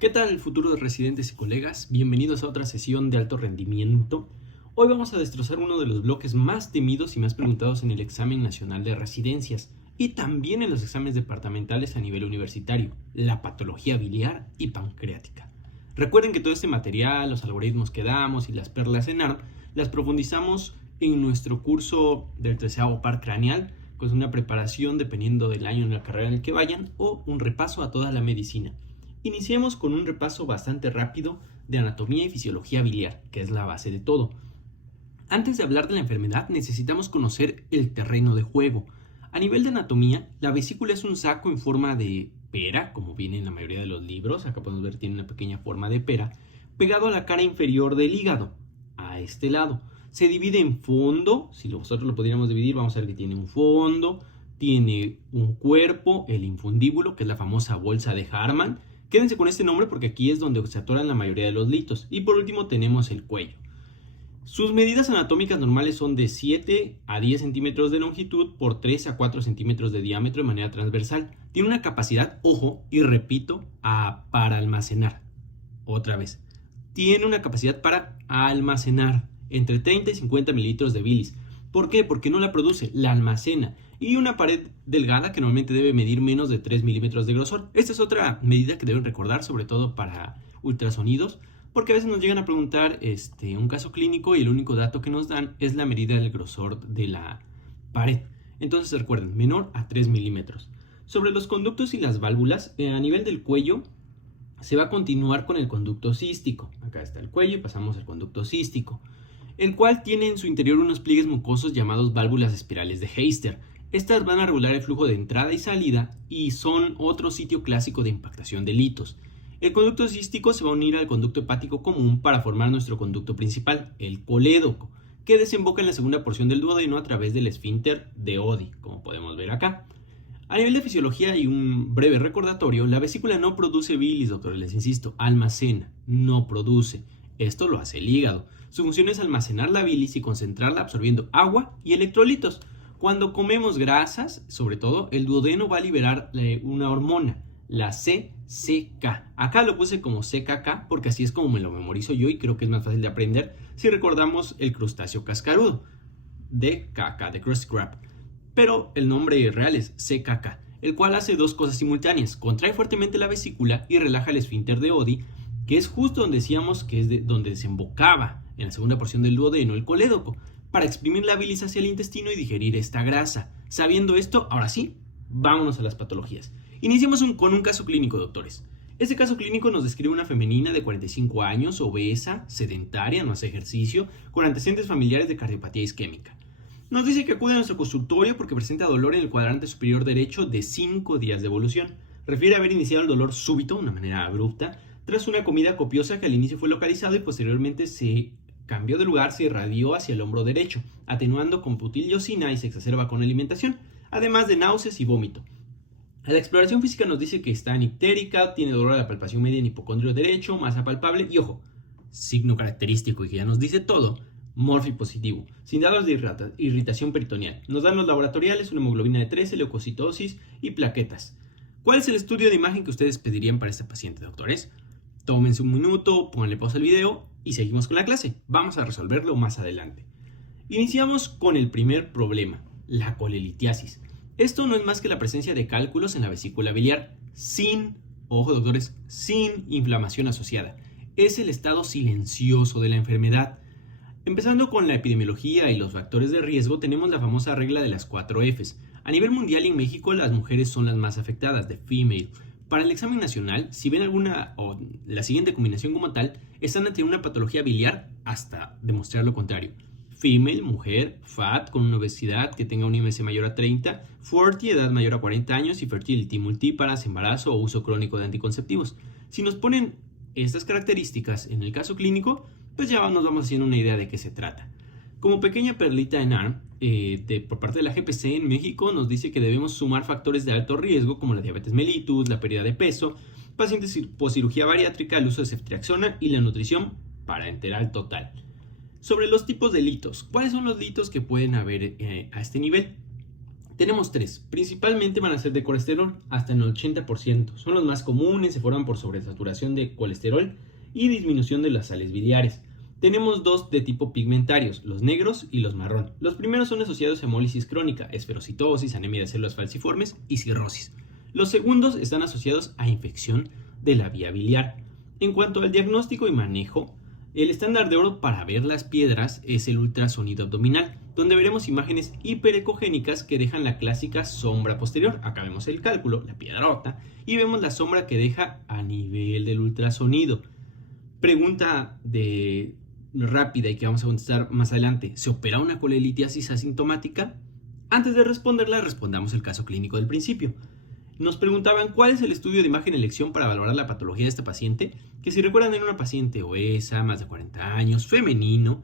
¿Qué tal, futuros residentes y colegas? Bienvenidos a otra sesión de alto rendimiento. Hoy vamos a destrozar uno de los bloques más temidos y más preguntados en el examen nacional de residencias y también en los exámenes departamentales a nivel universitario, la patología biliar y pancreática. Recuerden que todo este material, los algoritmos que damos y las perlas en ARM, las profundizamos en nuestro curso del 13º par craneal, con una preparación dependiendo del año en la carrera en el que vayan o un repaso a toda la medicina. Iniciemos con un repaso bastante rápido de anatomía y fisiología biliar, que es la base de todo. Antes de hablar de la enfermedad, necesitamos conocer el terreno de juego. A nivel de anatomía, la vesícula es un saco en forma de pera, como viene en la mayoría de los libros. Acá podemos ver tiene una pequeña forma de pera, pegado a la cara inferior del hígado, a este lado. Se divide en fondo, si nosotros lo pudiéramos dividir, vamos a ver que tiene un fondo, tiene un cuerpo, el infundíbulo, que es la famosa bolsa de Harman. Quédense con este nombre porque aquí es donde se atoran la mayoría de los litos. Y por último tenemos el cuello. Sus medidas anatómicas normales son de 7 a 10 centímetros de longitud por 3 a 4 centímetros de diámetro de manera transversal. Tiene una capacidad, ojo, y repito, para almacenar. Otra vez. Tiene una capacidad para almacenar entre 30 y 50 mililitros de bilis. ¿Por qué? Porque no la produce, la almacena. Y una pared delgada que normalmente debe medir menos de 3 milímetros de grosor. Esta es otra medida que deben recordar, sobre todo para ultrasonidos, porque a veces nos llegan a preguntar un caso clínico y el único dato que nos dan es la medida del grosor de la pared. Entonces recuerden, menor a 3 milímetros. Sobre los conductos y las válvulas, a nivel del cuello, se va a continuar con el conducto cístico. Acá está el cuello y pasamos al conducto cístico, el cual tiene en su interior unos pliegues mucosos llamados válvulas espirales de Heister. Estas van a regular el flujo de entrada y salida y son otro sitio clásico de impactación de litos. El conducto cístico se va a unir al conducto hepático común para formar nuestro conducto principal, el colédoco, que desemboca en la segunda porción del duodeno a través del esfínter de Oddi, como podemos ver acá. A nivel de fisiología y un breve recordatorio, la vesícula no produce bilis, doctores, les insisto, almacena, no produce. Esto lo hace el hígado. Su función es almacenar la bilis y concentrarla absorbiendo agua y electrolitos. Cuando comemos grasas, sobre todo, el duodeno va a liberar una hormona, la CCK. Acá lo puse como CKK porque así es como me lo memorizo yo y creo que es más fácil de aprender si recordamos el crustáceo cascarudo, de caca, de crusty crab. Pero el nombre real es CKK, el cual hace dos cosas simultáneas: contrae fuertemente la vesícula y relaja el esfínter de Oddi, que es justo donde decíamos que es donde desembocaba en la segunda porción del duodeno el colédoco, para exprimir la bilis hacia el intestino y digerir esta grasa. Sabiendo esto, ahora sí, vámonos a las patologías. Iniciemos con un caso clínico, doctores. Este caso clínico nos describe una femenina de 45 años, obesa, sedentaria, no hace ejercicio, con antecedentes familiares de cardiopatía isquémica. Nos dice que acude a nuestro consultorio porque presenta dolor en el cuadrante superior derecho de 5 días de evolución. Refiere haber iniciado el dolor súbito, de una manera abrupta, tras una comida copiosa que al inicio fue localizado y posteriormente se cambió de lugar, se irradió hacia el hombro derecho, atenuando con putiliosina y se exacerba con alimentación, además de náuseas y vómito. A la exploración física nos dice que está nictérica, tiene dolor a la palpación media en hipocondrio derecho, masa palpable y, ojo, signo característico y que ya nos dice todo, Morphy positivo, sin datos de irritación peritoneal. Nos dan los laboratoriales, una hemoglobina de 13, leucocitosis y plaquetas. ¿Cuál es el estudio de imagen que ustedes pedirían para este paciente, doctores? Tómense un minuto, pónganle pausa al video y seguimos con la clase. Vamos a resolverlo más adelante. Iniciamos con el primer problema, la colelitiasis. Esto no es más que la presencia de cálculos en la vesícula biliar sin, ojo doctores, sin inflamación asociada. Es el estado silencioso de la enfermedad. Empezando con la epidemiología y los factores de riesgo, tenemos la famosa regla de las 4 Fs. A nivel mundial y en México, las mujeres son las más afectadas, de female. Para el examen nacional, si ven alguna o la siguiente combinación como tal, están ante una patología biliar hasta demostrar lo contrario. Female, mujer, fat, con una obesidad que tenga un IMC mayor a 30, 40, edad mayor a 40 años y fertility, multíparas, embarazo o uso crónico de anticonceptivos. Si nos ponen estas características en el caso clínico, pues ya nos vamos haciendo una idea de qué se trata. Como pequeña perlita en ARM, por parte de la GPC en México nos dice que debemos sumar factores de alto riesgo como la diabetes mellitus, la pérdida de peso, pacientes poscirugía bariátrica, el uso de ceftriaxona y la nutrición parenteral total. Sobre los tipos de litos, ¿cuáles son los litos que pueden haber a este nivel? Tenemos tres, principalmente van a ser de colesterol, hasta en el 80%. Son los más comunes, se forman por sobresaturación de colesterol y disminución de las sales biliares. Tenemos dos de tipo pigmentarios, los negros y los marrón. Los primeros son asociados a hemólisis crónica, esferocitosis, anemia de células falciformes y cirrosis. Los segundos están asociados a infección de la vía biliar. En cuanto al diagnóstico y manejo, el estándar de oro para ver las piedras es el ultrasonido abdominal, donde veremos imágenes hiperecogénicas que dejan la clásica sombra posterior. Acá vemos el cálculo, la piedrota, y vemos la sombra que deja a nivel del ultrasonido. Pregunta rápida y que vamos a contestar más adelante. ¿Se opera una colelitiasis asintomática? Antes de responderla, respondamos el caso clínico del principio. Nos preguntaban cuál es el estudio de imagen elección para valorar la patología de esta paciente, que si recuerdan era una paciente obesa, más de 40 años, femenino,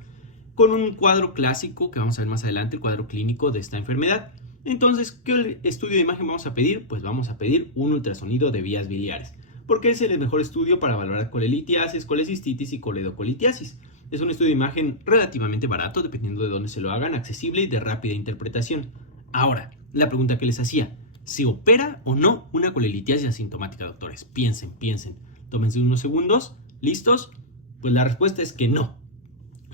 con un cuadro clásico que vamos a ver más adelante, el cuadro clínico de esta enfermedad. Entonces, ¿qué estudio de imagen vamos a pedir? Pues vamos a pedir un ultrasonido de vías biliares, porque es el mejor estudio para valorar colelitiasis, colecistitis y coledocolitiasis. Es un estudio de imagen relativamente barato, dependiendo de dónde se lo hagan, accesible y de rápida interpretación. Ahora, la pregunta que les hacía: ¿se opera o no una colelitiasis asintomática, doctores? Piensen. Tómense unos segundos. ¿Listos? Pues la respuesta es que no.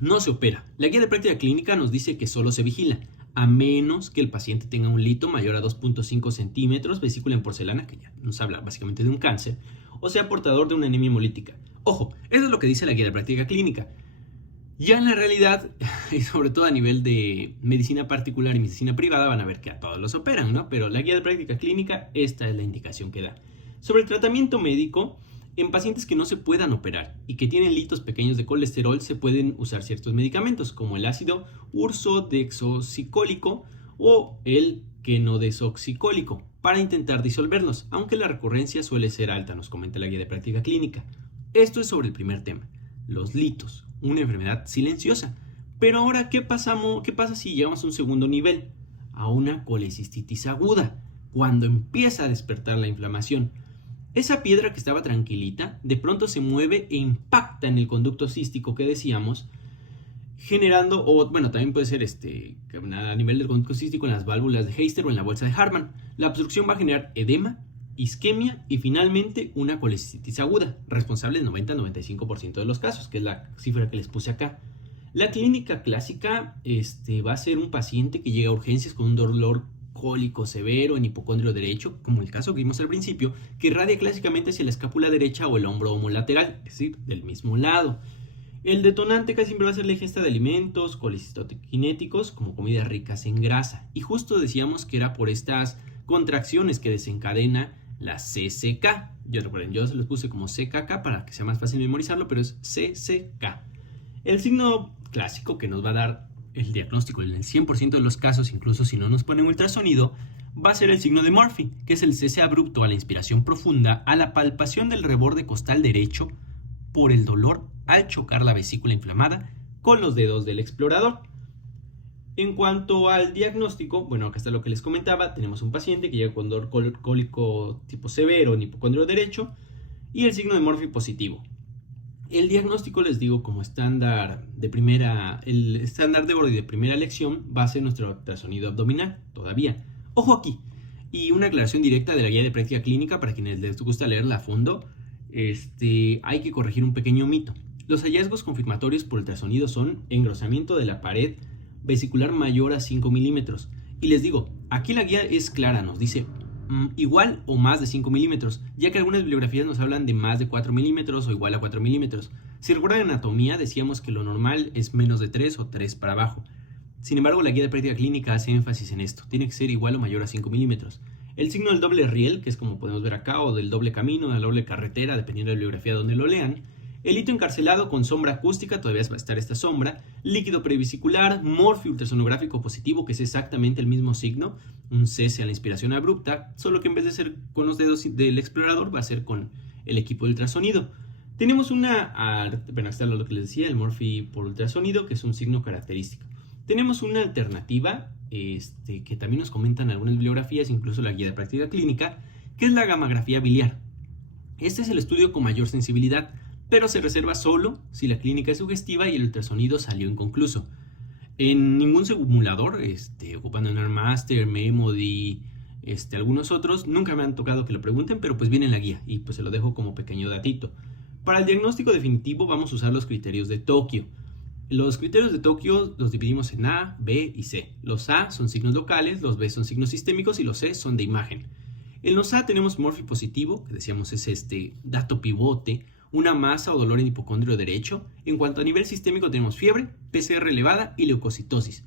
No se opera. La guía de práctica clínica nos dice que solo se vigila, a menos que el paciente tenga un lito mayor a 2.5 centímetros, vesícula en porcelana, que ya nos habla básicamente de un cáncer, o sea portador de una anemia hemolítica. Ojo, eso es lo que dice la guía de práctica clínica. Ya en la realidad, y sobre todo a nivel de medicina particular y medicina privada, van a ver que a todos los operan, ¿no? Pero la guía de práctica clínica, esta es la indicación que da. Sobre el tratamiento médico, en pacientes que no se puedan operar y que tienen litos pequeños de colesterol, se pueden usar ciertos medicamentos, como el ácido ursodeoxicólico o el quenodesoxicólico, para intentar disolverlos, aunque la recurrencia suele ser alta, nos comenta la guía de práctica clínica. Esto es sobre el primer tema, los litos. Una enfermedad silenciosa. Pero ahora, ¿qué pasa si llegamos a un segundo nivel? A una colecistitis aguda, cuando empieza a despertar la inflamación. Esa piedra que estaba tranquilita, de pronto se mueve e impacta en el conducto cístico que decíamos, generando, o bueno, también puede ser a nivel del conducto cístico en las válvulas de Heister o en la bolsa de Hartmann. La obstrucción va a generar edema, isquemia y finalmente una colecistitis aguda, responsable del 90-95% de los casos, que es la cifra que les puse acá. La clínica clásica va a ser un paciente que llega a urgencias con un dolor cólico severo en hipocondrio derecho, como el caso que vimos al principio, que irradia clásicamente hacia la escápula derecha o el hombro homolateral, es decir, del mismo lado. El detonante casi siempre va a ser la ingesta de alimentos colecistoquinéticos como comidas ricas en grasa, y justo decíamos que era por estas contracciones que desencadena la CCK. Recuerden, yo se los puse como CKK para que sea más fácil memorizarlo, pero es CCK. El signo clásico que nos va a dar el diagnóstico en el 100% de los casos, incluso si no nos ponen ultrasonido, va a ser el signo de Murphy, que es el cese abrupto a la inspiración profunda, a la palpación del reborde costal derecho por el dolor al chocar la vesícula inflamada con los dedos del explorador. En cuanto al diagnóstico, bueno, acá está lo que les comentaba. Tenemos un paciente que llega con dolor cólico tipo severo en hipocondrio derecho y el signo de Murphy positivo. El diagnóstico, les digo, como estándar de oro y de primera elección va a ser nuestro ultrasonido abdominal, todavía. Ojo aquí, y una aclaración directa de la guía de práctica clínica para quienes les gusta leerla a fondo. Hay que corregir un pequeño mito. Los hallazgos confirmatorios por ultrasonido son engrosamiento de la pared vesicular mayor a 5 milímetros. Y les digo, aquí la guía es clara, nos dice igual o más de 5 milímetros, ya que algunas bibliografías nos hablan de más de 4 milímetros o igual a 4 milímetros. Si recuerdan anatomía, decíamos que lo normal es menos de 3 o 3 para abajo. Sin embargo, la guía de práctica clínica hace énfasis en esto, tiene que ser igual o mayor a 5 milímetros. El signo del doble riel, que es como podemos ver acá, o del doble camino, de la doble carretera, dependiendo de la bibliografía donde lo lean. El hito encarcelado con sombra acústica, todavía va a estar esta sombra. Líquido prevesicular, Murphy ultrasonográfico positivo, que es exactamente el mismo signo. Un cese a la inspiración abrupta, solo que en vez de ser con los dedos del explorador, va a ser con el equipo de ultrasonido. Tenemos bueno, está lo que les decía, el Murphy por ultrasonido, que es un signo característico. Tenemos una alternativa, que también nos comentan algunas bibliografías, incluso la guía de práctica clínica, que es la gammagrafía biliar. Este es el estudio con mayor sensibilidad, pero se reserva solo si la clínica es sugestiva y el ultrasonido salió inconcluso. En ningún simulador, ocupando en Master, Memody, algunos otros, nunca me han tocado que lo pregunten, pero pues viene en la guía y pues se lo dejo como pequeño datito. Para el diagnóstico definitivo vamos a usar los criterios de Tokio. Los criterios de Tokio los dividimos en A, B y C. Los A son signos locales, los B son signos sistémicos y los C son de imagen. En los A tenemos Murphy positivo, que decíamos es dato pivote, una masa o dolor en hipocondrio derecho. En cuanto a nivel sistémico tenemos fiebre, PCR elevada y leucocitosis.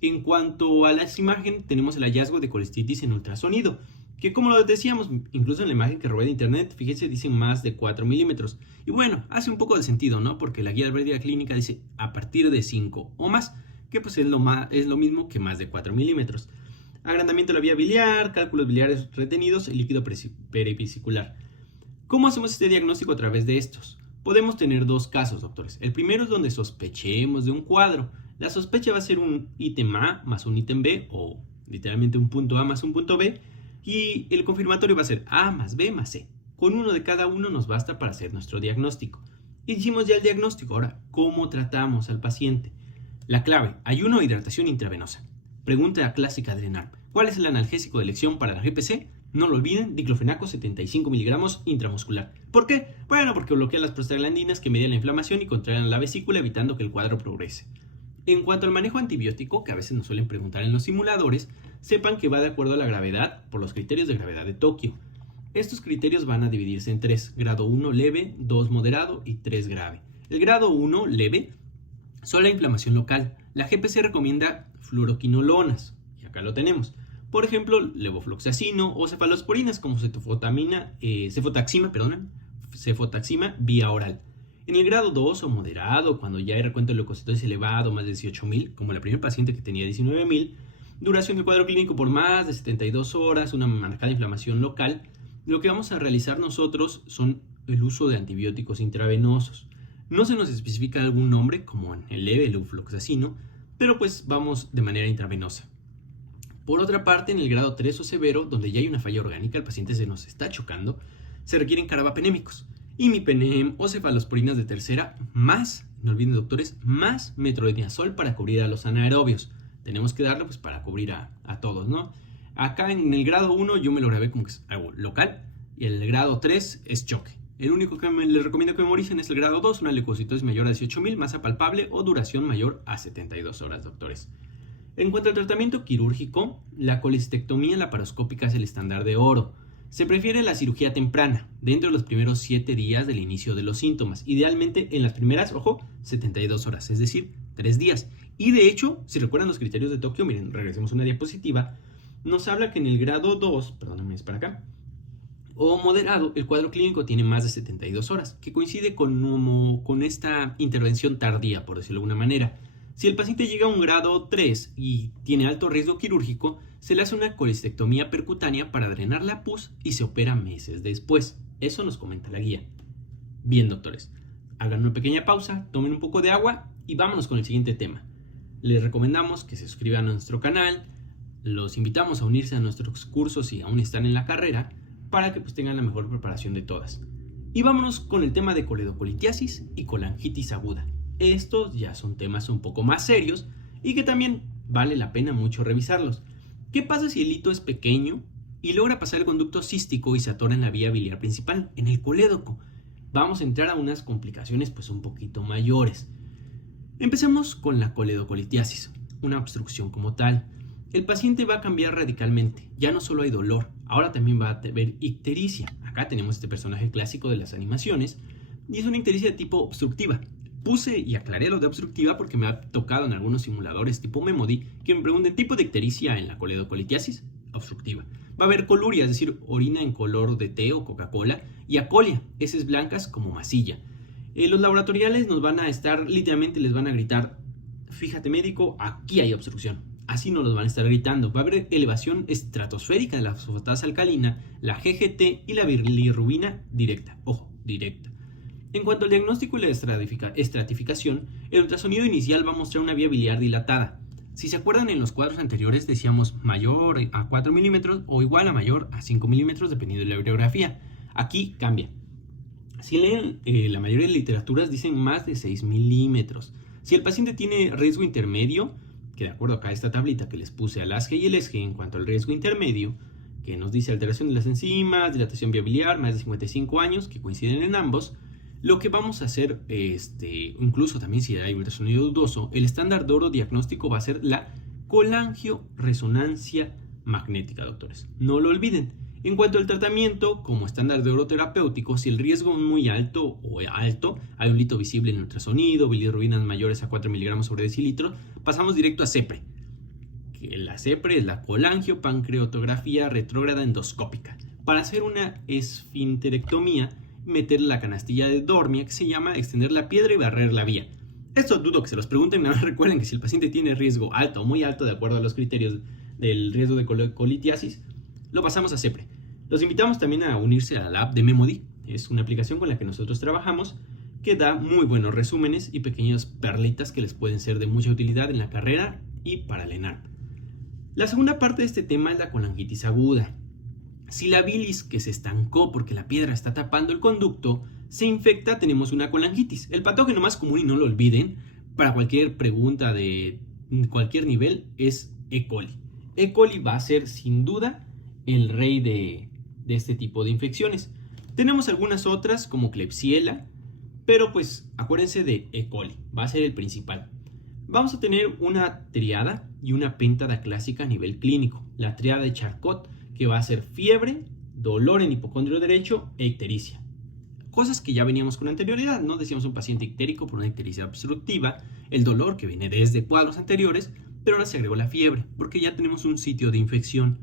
En cuanto a las imágenes tenemos el hallazgo de colestitis en ultrasonido, que como lo decíamos, incluso en la imagen que robé de internet, fíjense, dicen más de 4 milímetros. Y bueno, hace un poco de sentido, ¿no? Porque la guía de Alberdia Clínica dice a partir de 5 o más, que pues es lo mismo que más de 4 milímetros. Agrandamiento de la vía biliar, cálculos biliares retenidos y líquido perivesicular. ¿Cómo hacemos este diagnóstico a través de estos? Podemos tener dos casos, doctores. El primero es donde sospechemos de un cuadro. La sospecha va a ser un ítem A más un ítem B, o literalmente un punto A más un punto B, y el confirmatorio va a ser A más B más C. Con uno de cada uno nos basta para hacer nuestro diagnóstico. Hicimos ya el diagnóstico. Ahora, ¿cómo tratamos al paciente? La clave: ayuno o hidratación intravenosa. Pregunta clásica de ENARP: ¿cuál es el analgésico de elección para la GPC? No lo olviden, diclofenaco 75 miligramos intramuscular. ¿Por qué? Bueno, porque bloquea las prostaglandinas que median la inflamación y contraen la vesícula, evitando que el cuadro progrese. En cuanto al manejo antibiótico, que a veces nos suelen preguntar en los simuladores, sepan que va de acuerdo a la gravedad por los criterios de gravedad de Tokio. Estos criterios van a dividirse en 3: grado 1 leve, 2 moderado y 3 grave. El grado 1 leve son la inflamación local. La GPC recomienda fluoroquinolonas, y acá lo tenemos. Por ejemplo, levofloxacino o cefalosporinas como cefotaxima vía oral. En el grado 2 o moderado, cuando ya hay recuento de leucocitosis elevado, más de 18.000, como la primera paciente que tenía 19.000, duración del cuadro clínico por más de 72 horas, una marcada inflamación local, lo que vamos a realizar nosotros son el uso de antibióticos intravenosos. No se nos especifica algún nombre, como en el leve levofloxacino, pero pues vamos de manera intravenosa. Por otra parte, en el grado 3 o severo, donde ya hay una falla orgánica, el paciente se nos está chocando, se requieren carbapenémicos, imipenem o cefalosporinas de tercera, más, no olviden doctores, más metronidazol para cubrir a los anaerobios. Tenemos que darle pues para cubrir a todos, ¿no? Acá en el grado 1 yo me lo grabé como que es algo local, y el grado 3 es choque. El único que les recomiendo que memoricen es el grado 2, una leucocitosis mayor a 18.000, masa palpable o duración mayor a 72 horas, doctores. En cuanto al tratamiento quirúrgico, la colestectomía laparoscópica es el estándar de oro. Se prefiere la cirugía temprana, dentro de los primeros 7 días del inicio de los síntomas, idealmente en las primeras, 72 horas, es decir, 3 días. Y de hecho, si recuerdan los criterios de Tokio, miren, regresemos a una diapositiva, nos habla que en el grado 2, perdónenme, es para acá, o moderado, el cuadro clínico tiene más de 72 horas, que coincide con esta intervención tardía, por decirlo de alguna manera. Si el paciente llega a un grado 3 y tiene alto riesgo quirúrgico, se le hace una colestectomía percutánea para drenar la pus y se opera meses después. Eso nos comenta la guía. Bien, doctores, hagan una pequeña pausa, tomen un poco de agua y vámonos con el siguiente tema. Les recomendamos que se suscriban a nuestro canal, los invitamos a unirse a nuestros cursos si aún están en la carrera, para que pues tengan la mejor preparación de todas. Y vámonos con el tema de coledocolitiasis y colangitis aguda. Estos ya son temas un poco más serios y que también vale la pena mucho revisarlos. ¿Qué pasa si el hito es pequeño y logra pasar el conducto cístico y se atora en la vía biliar principal, en el colédoco? Vamos a entrar a unas complicaciones pues un poquito mayores. Empecemos con la coledocolitiasis, una obstrucción como tal. El paciente va a cambiar radicalmente, ya no solo hay dolor, ahora también va a haber ictericia. Acá tenemos este personaje clásico de las animaciones y es una ictericia de tipo obstructiva. Puse y aclaré lo de obstructiva porque me ha tocado en algunos simuladores tipo Memody que me pregunten tipo de ictericia en la coledocolitiasis obstructiva. Va a haber coluria, es decir, orina en color de té o Coca-Cola, y acolia, heces blancas como masilla. Los laboratoriales nos van a estar, literalmente les van a gritar: fíjate médico, aquí hay obstrucción. Así nos los van a estar gritando. Va a haber elevación estratosférica de la fosfatasa alcalina, la GGT y la bilirrubina directa. Ojo, directa. En cuanto al diagnóstico y la estratificación, el ultrasonido inicial va a mostrar una vía biliar dilatada. Si se acuerdan, en los cuadros anteriores decíamos mayor a 4 milímetros o igual a mayor a 5 milímetros dependiendo de la bibliografía. Aquí cambia. Si leen la mayoría de literaturas dicen más de 6 milímetros. Si el paciente tiene riesgo intermedio, que de acuerdo acá a esta tablita que les puse al ASGE y el ESGE en cuanto al riesgo intermedio, que nos dice alteración de las enzimas, dilatación vía biliar, más de 55 años, que coinciden en ambos, lo que vamos a hacer, incluso también si hay ultrasonido dudoso, el estándar de oro diagnóstico va a ser la colangioresonancia magnética, doctores. No lo olviden. En cuanto al tratamiento, como estándar de oro terapéutico, si el riesgo es muy alto o alto, hay un lito visible en el ultrasonido, bilirrubinas mayores a 4 miligramos sobre decilitro, pasamos directo a CEPRE. La CEPRE es la colangiopancreatografía retrógrada endoscópica. Para hacer una esfinterectomía, meter la canastilla de Dormia, que se llama extender la piedra y barrer la vía. Esto dudo que se los pregunten, nada más recuerden que si el paciente tiene riesgo alto o muy alto, de acuerdo a los criterios del riesgo de colitiasis, lo pasamos a CEPRE. Los invitamos también a unirse a la app de Memody. Es una aplicación con la que nosotros trabajamos que da muy buenos resúmenes y pequeñas perlitas que les pueden ser de mucha utilidad en la carrera y para el ENARP. La segunda parte de este tema es la colangitis aguda. Si la bilis que se estancó porque la piedra está tapando el conducto se infecta, tenemos una colangitis. El patógeno más común, y no lo olviden, para cualquier pregunta de cualquier nivel, es E. coli. E. coli va a ser sin duda el rey de este tipo de infecciones. Tenemos algunas otras como Klebsiella, pero pues acuérdense de E. coli, va a ser el principal. Vamos a tener una triada y una pentada clásica a nivel clínico. La triada de Charcot, que va a ser fiebre, dolor en hipocondrio derecho e ictericia. Cosas que ya veníamos con anterioridad, ¿no? Decíamos un paciente ictérico por una ictericia obstructiva, el dolor que viene desde cuadros anteriores, pero ahora se agregó la fiebre, porque ya tenemos un sitio de infección.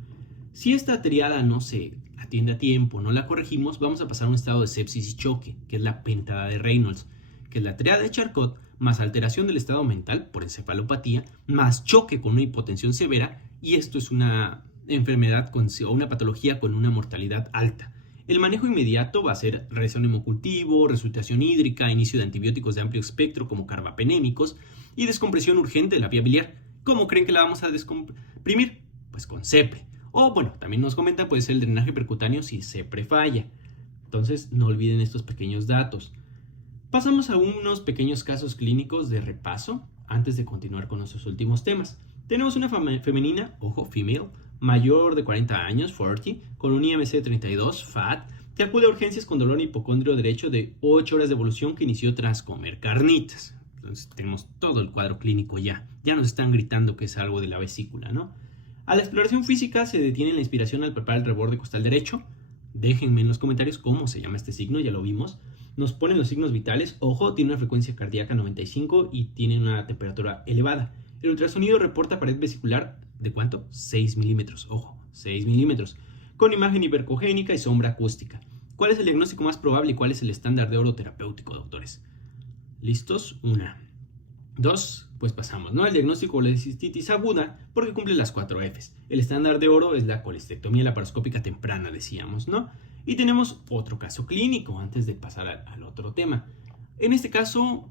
Si esta triada no se atiende a tiempo, no la corregimos, vamos a pasar a un estado de sepsis y choque, que es la pentada de Reynolds, que es la triada de Charcot, más alteración del estado mental por encefalopatía, más choque con una hipotensión severa, y esto es una enfermedad o una patología con una mortalidad alta. El manejo inmediato va a ser regresión hemocultivo, resucitación hídrica, inicio de antibióticos de amplio espectro como carbapenémicos y descompresión urgente de la vía biliar. ¿Cómo creen que la vamos a descomprimir? Pues con CEPRE. O bueno, también nos comenta puede ser el drenaje percutáneo si CEPRE falla. Entonces no olviden estos pequeños datos. Pasamos a unos pequeños casos clínicos de repaso antes de continuar con nuestros últimos temas. Tenemos una femenina, ojo, female, mayor de 40 años, 40, con un IMC de 32, FAT, que acude a urgencias con dolor en hipocondrio derecho de 8 horas de evolución que inició tras comer carnitas. Entonces tenemos todo el cuadro clínico ya. Ya nos están gritando que es algo de la vesícula, ¿no? A la exploración física se detiene la inspiración al palpar el reborde costal derecho. Déjenme en los comentarios cómo se llama este signo, ya lo vimos. Nos ponen los signos vitales. Ojo, tiene una frecuencia cardíaca 95 y tiene una temperatura elevada. El ultrasonido reporta pared vesicular de ¿cuánto? 6 milímetros. Ojo, 6 milímetros. Con imagen hipercogénica y sombra acústica. ¿Cuál es el diagnóstico más probable y cuál es el estándar de oro terapéutico, doctores? ¿Listos? 1. 2, pues pasamos, ¿no? El diagnóstico de la cistitis aguda porque cumple las 4 Fs. El estándar de oro es la colestectomía laparoscópica temprana, decíamos, ¿no? Y tenemos otro caso clínico antes de pasar al otro tema. En este caso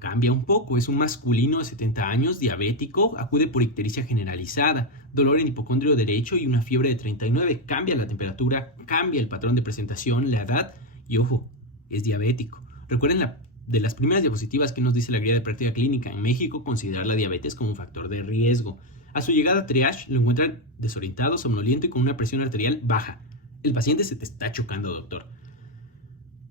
cambia un poco, es un masculino de 70 años, diabético, acude por ictericia generalizada, dolor en hipocondrio derecho y una fiebre de 39, cambia la temperatura, cambia el patrón de presentación, la edad y ojo, es diabético. Recuerden de las primeras diapositivas que nos dice la guía de práctica clínica en México, considerar la diabetes como un factor de riesgo. A su llegada a triage lo encuentran desorientado, somnoliento y con una presión arterial baja. El paciente se te está chocando, doctor.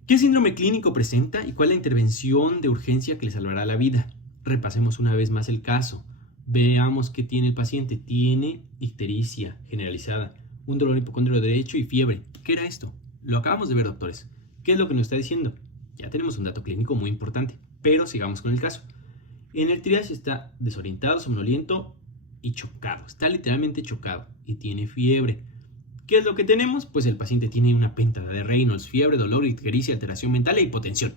¿Qué síndrome clínico presenta y cuál es la intervención de urgencia que le salvará la vida? Repasemos una vez más el caso. Veamos qué tiene el paciente. Tiene ictericia generalizada, un dolor hipocondrio derecho y fiebre. ¿Qué era esto? Lo acabamos de ver, doctores. ¿Qué es lo que nos está diciendo? Ya tenemos un dato clínico muy importante, pero sigamos con el caso. En el triage está desorientado, somnoliento y chocado. Está literalmente chocado y tiene fiebre. ¿Qué es lo que tenemos? Pues el paciente tiene una pentada de Reynolds, fiebre, dolor, ictericia, alteración mental e hipotensión.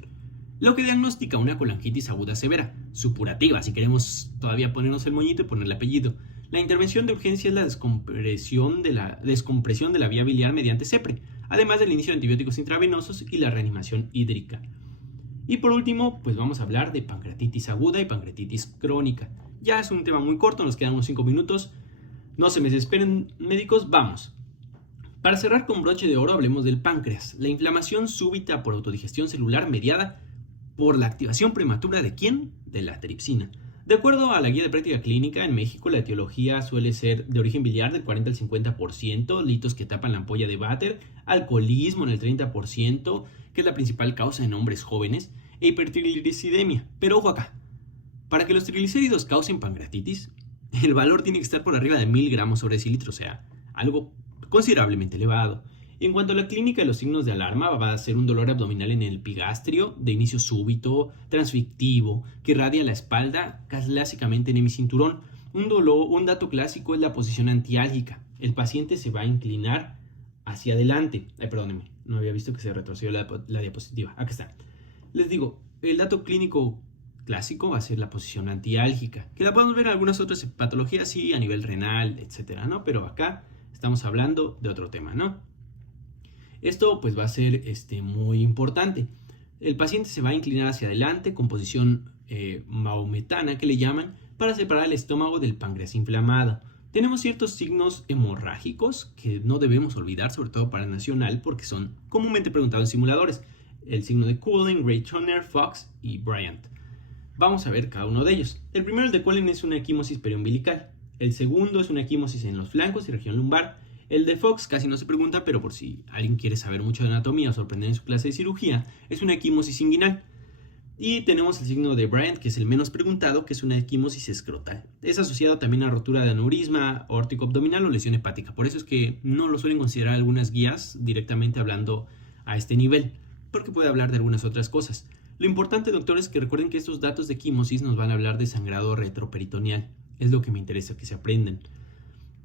Lo que diagnostica una colangitis aguda severa, supurativa, si queremos todavía ponernos el moñito y ponerle apellido. La intervención de urgencia es la descompresión de la vía biliar mediante CEPRE, además del inicio de antibióticos intravenosos y la reanimación hídrica. Y por último, pues vamos a hablar de pancreatitis aguda y pancreatitis crónica. Ya es un tema muy corto, nos quedan unos 5 minutos. No se me desesperen, médicos, vamos. Para cerrar con broche de oro, hablemos del páncreas. La inflamación súbita por autodigestión celular mediada por la activación prematura ¿de quién? De la tripsina. De acuerdo a la guía de práctica clínica, en México la etiología suele ser de origen biliar del 40 al 50%, litos que tapan la ampolla de váter, alcoholismo en el 30%, que es la principal causa en hombres jóvenes, e hipertrigliceridemia. Pero ojo acá, para que los triglicéridos causen pancreatitis, el valor tiene que estar por arriba de 1000 gramos sobre decilitro, o sea, algo considerablemente elevado. En cuanto a la clínica, los signos de alarma va a ser un dolor abdominal en el epigastrio, de inicio súbito, transfictivo, que irradia la espalda, clásicamente en hemicinturón. Un dato clásico es la posición antiálgica. El paciente se va a inclinar hacia adelante. Perdónenme, no había visto que se retrocedió la diapositiva. Acá está. Les digo, el dato clínico clásico va a ser la posición antiálgica, que la podemos ver en algunas otras patologías, sí, a nivel renal, etcétera, ¿no? Pero acá estamos hablando de otro tema, ¿no? Esto pues va a ser muy importante. El paciente se va a inclinar hacia adelante con posición maometana, que le llaman, para separar el estómago del páncreas inflamado. Tenemos ciertos signos hemorrágicos que no debemos olvidar, sobre todo para nacional, porque son comúnmente preguntados en simuladores. El signo de Cullen, Ray-Turner, Fox y Bryant. Vamos a ver cada uno de ellos. El primero, el de Cullen, es una equimosis periumbilical. El segundo es una equimosis en los flancos y región lumbar. El de Fox casi no se pregunta, pero por si alguien quiere saber mucho de anatomía o sorprender en su clase de cirugía, es una equimosis inguinal. Y tenemos el signo de Bryant, que es el menos preguntado, que es una equimosis escrotal. Es asociado también a rotura de aneurisma aórtico-abdominal o lesión hepática. Por eso es que no lo suelen considerar algunas guías directamente hablando a este nivel, porque puede hablar de algunas otras cosas. Lo importante, doctores, es que recuerden que estos datos de equimosis nos van a hablar de sangrado retroperitoneal. Es lo que me interesa que se aprendan.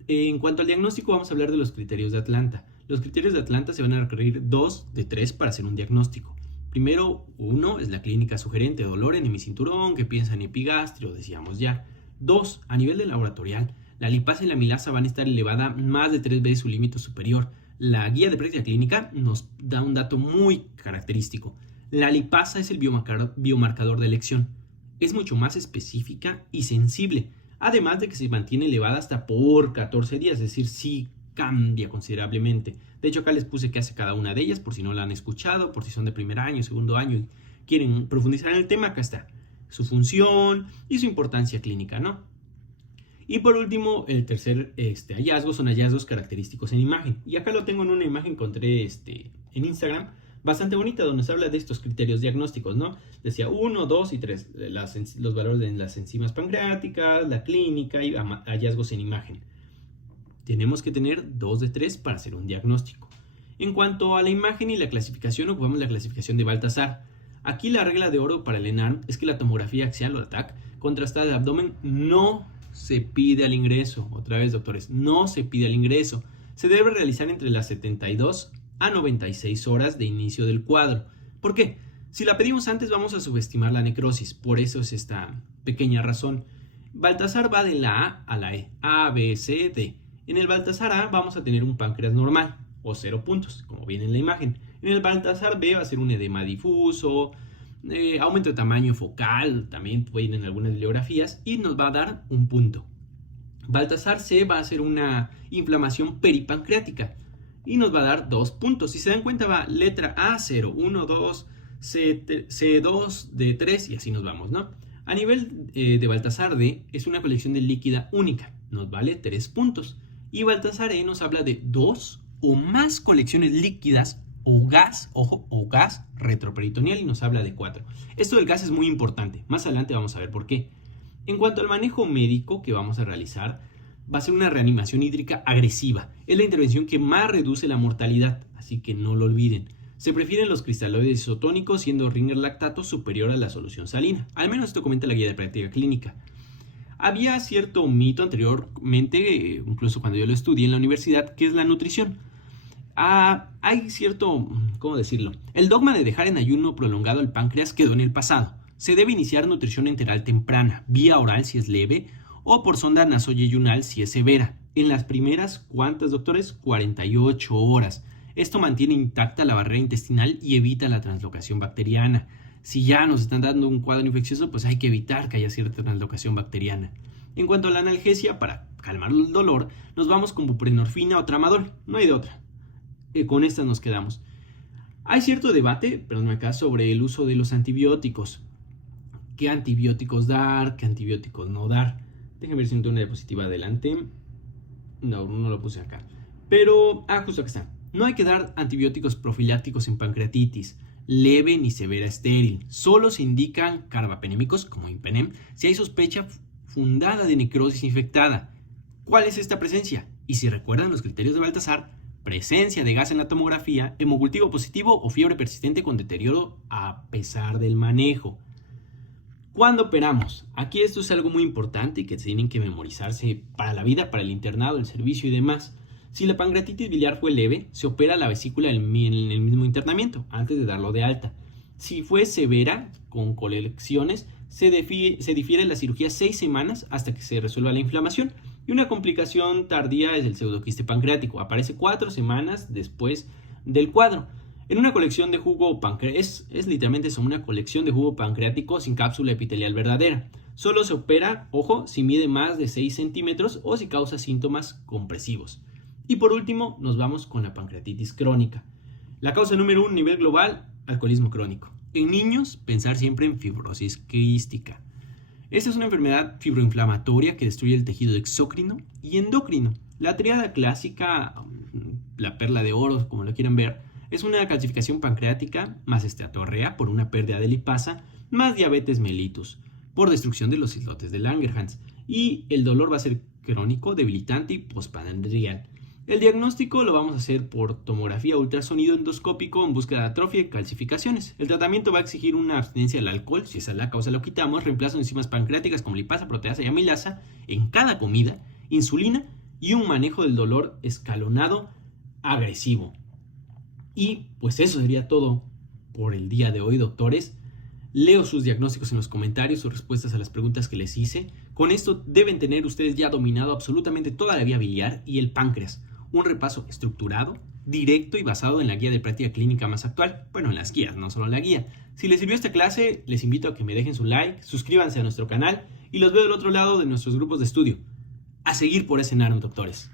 En cuanto al diagnóstico, vamos a hablar de los criterios de Atlanta. Los criterios de Atlanta se van a requerir 2 de 3 para hacer un diagnóstico. Primero, 1 es la clínica sugerente, dolor en hemicinturón, que piensa en epigastrio, decíamos ya. 2, a nivel de laboratorial, la lipasa y la amilasa van a estar elevada más de 3 veces su límite superior. La guía de práctica clínica nos da un dato muy característico. La lipasa es el biomarcador de elección. Es mucho más específica y sensible. Además de que se mantiene elevada hasta por 14 días, es decir, sí cambia considerablemente. De hecho, acá les puse qué hace cada una de ellas, por si no la han escuchado, por si son de primer año, segundo año y quieren profundizar en el tema, acá está. Su función y su importancia clínica, ¿no? Y por último, el tercer hallazgo son hallazgos característicos en imagen. Y acá lo tengo en una imagen que encontré en Instagram, bastante bonita, donde se habla de estos criterios diagnósticos, ¿no? Decía 1, 2 y 3, los valores de las enzimas pancreáticas, la clínica y hallazgos en imagen. Tenemos que tener 2 de 3 para hacer un diagnóstico. En cuanto a la imagen y la clasificación, ocupamos la clasificación de Baltasar. Aquí la regla de oro para el ENARM es que la tomografía axial o TAC contrastada de abdomen no se pide al ingreso. Otra vez, doctores, no se pide al ingreso. Se debe realizar entre las 72 a 96 horas de inicio del cuadro. ¿Por qué? Si la pedimos antes vamos a subestimar la necrosis, por eso es esta pequeña razón. Baltasar va de la A a la E, A, B, C, D. En el Baltasar A vamos a tener un páncreas normal, o 0 puntos, como viene en la imagen. En el Baltasar B va a ser un edema difuso, aumento de tamaño focal, también pueden en algunas bibliografías, y nos va a dar un punto. Baltasar C va a ser una inflamación peripancreática, y nos va a dar 2 puntos. Si se dan cuenta va letra A, 0, 1, 2, C2, D3 y así nos vamos, ¿no? A nivel de Baltasar D es una colección de líquida única, nos vale 3 puntos. Y Baltasar E nos habla de 2 o más colecciones líquidas o gas, ojo, o gas retroperitoneal y nos habla de 4. Esto del gas es muy importante, más adelante vamos a ver por qué. En cuanto al manejo médico que vamos a realizar, va a ser una reanimación hídrica agresiva. Es la intervención que más reduce la mortalidad, así que no lo olviden. Se prefieren los cristaloides isotónicos, siendo Ringer lactato superior a la solución salina. Al menos esto comenta la guía de práctica clínica. Había cierto mito anteriormente, incluso cuando yo lo estudié en la universidad, que es la nutrición. Hay cierto, ¿cómo decirlo? El dogma de dejar en ayuno prolongado el páncreas quedó en el pasado. Se debe iniciar nutrición enteral temprana, vía oral si es leve, o por sonda nasoyeyunal si es severa. En las primeras, ¿cuántas, doctores? 48 horas. Esto mantiene intacta la barrera intestinal y evita la translocación bacteriana. Si ya nos están dando un cuadro infeccioso, pues hay que evitar que haya cierta translocación bacteriana. En cuanto a la analgesia, para calmar el dolor, nos vamos con buprenorfina o tramadol. No hay de otra. Con estas nos quedamos. Hay cierto debate, perdón acá, sobre el uso de los antibióticos. ¿Qué antibióticos dar? ¿Qué antibióticos no dar? Déjenme ver si no tengo una diapositiva adelante. No lo puse acá. Pero, justo aquí está. No hay que dar antibióticos profilácticos en pancreatitis leve ni severa estéril. Solo se indican carbapenémicos, como Impenem, si hay sospecha fundada de necrosis infectada. ¿Cuál es esta presencia? Y si recuerdan los criterios de Baltasar, presencia de gas en la tomografía, hemocultivo positivo o fiebre persistente con deterioro a pesar del manejo. ¿Cuándo operamos? Aquí esto es algo muy importante y que tienen que memorizarse para la vida, para el internado, el servicio y demás. Si la pancreatitis biliar fue leve, se opera la vesícula en el mismo internamiento, antes de darlo de alta. Si fue severa, con colecciones, se difiere la cirugía 6 semanas hasta que se resuelva la inflamación. Y una complicación tardía es el pseudoquiste pancreático. Aparece 4 semanas después del cuadro. En una colección de jugo pancreático, es literalmente eso, una colección de jugo pancreático sin cápsula epitelial verdadera. Solo se opera, ojo, si mide más de 6 centímetros o si causa síntomas compresivos. Y por último, nos vamos con la pancreatitis crónica. La causa número 1 a nivel global, alcoholismo crónico. En niños, pensar siempre en fibrosis quística. Esta es una enfermedad fibroinflamatoria que destruye el tejido exócrino y endocrino. La tríada clásica, la perla de oro, como lo quieran ver, es una calcificación pancreática más esteatorrea por una pérdida de lipasa más diabetes mellitus por destrucción de los islotes de Langerhans. Y el dolor va a ser crónico, debilitante y postprandial. El diagnóstico lo vamos a hacer por tomografía ultrasonido endoscópico en búsqueda de atrofia y calcificaciones. El tratamiento va a exigir una abstinencia del alcohol, si esa es la causa lo quitamos, reemplazo de enzimas pancreáticas como lipasa, proteasa y amilasa en cada comida, insulina y un manejo del dolor escalonado agresivo. Y pues eso sería todo por el día de hoy, doctores. Leo sus diagnósticos en los comentarios, sus respuestas a las preguntas que les hice. Con esto deben tener ustedes ya dominado absolutamente toda la vía biliar y el páncreas. Un repaso estructurado, directo y basado en la guía de práctica clínica más actual. Bueno, en las guías, no solo en la guía. Si les sirvió esta clase, les invito a que me dejen su like, suscríbanse a nuestro canal y los veo del otro lado de nuestros grupos de estudio. A seguir por ese NARM, doctores.